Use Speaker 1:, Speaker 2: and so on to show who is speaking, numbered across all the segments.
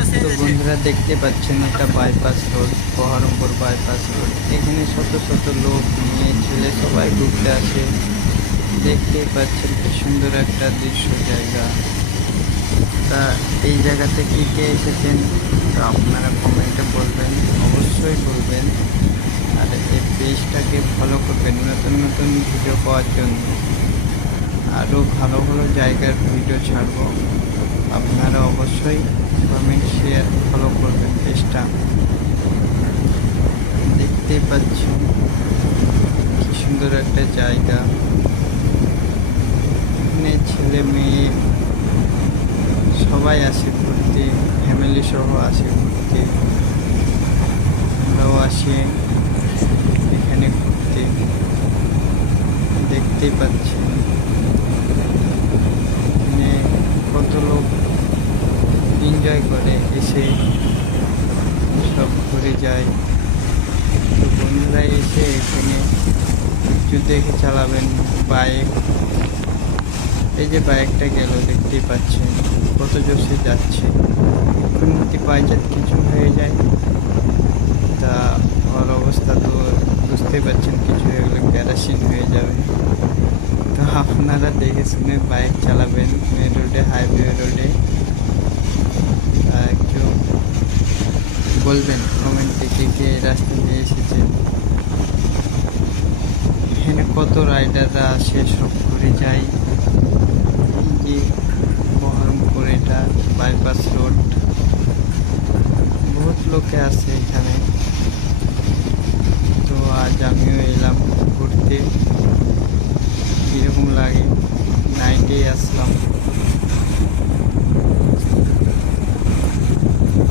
Speaker 1: তো বন্ধুরা দেখতে পাচ্ছেন এটা bypass road Baharampur bypass road এখানে শত শত লোক, মেয়ে, ছেলে সবাই ঘুরতে আসে। দেখতে পাচ্ছেন কি সুন্দর একটা দৃশ্য জায়গা। তা এই জায়গাতে কে কে এসেছেন, তো আপনারা কমেন্টে বলবেন, অবশ্যই বলবেন। আর এই পেজটাকে ফলো করবেন নতুন নতুন ভিডিও পাওয়ার জন্য। আরও ভালো ভালো জায়গার ভিডিও ছাড়বো। অবশ্যই কমেন্ট শেয়ার ফলো করবেন পেজটা। দেখতেই পাচ্ছেন কি সুন্দর একটা জায়গা। এখানে ছেলে, মেয়ে, সবাই আসে ঘুরতে ফ্যামিলি সহ আসে ঘুরতে। আমরাও আসি এখানে ঘুরতে। দেখতেই পাচ্ছেন এখানে কত লোক এনজয় করে এসে সব ঘুরে যায়। তো বন্ধুরা এসে এখানে একটু দেখে চালাবেন বাইক। এই যে বাইকটা গেল, দেখতেই পাচ্ছেন কত জোরসে যাচ্ছে। এখন যদি বাইচার কিছু হয়ে যায়। তা ওর অবস্থা তো বুঝতেই পারছেন, কিছু হয়ে গেলে প্যারাসিন হয়ে যাবে। তো আপনারা দেখে শুনে বাইক চালাবেন, মেন রোডে, হাইওয়ে রোডে একটু বলবেন, কমেন্টে কে কে রাস্তা দিয়ে এসেছেন। এখানে কত রাইডাররা আসে, সব ঘুরে যায়। যে বহরমপুর এটা বাইপাস রোড। বহুত লোকে আসে এখানে। তো আজ আমিও এলাম ঘুরতে। কীরকম লাগে? নাইটেই আসলাম।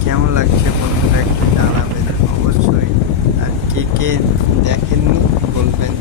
Speaker 1: কেমন লাগছে বন্ধুরা একটু জানাবেন অবশ্যই আর কে কে দেখেননি বলবেন?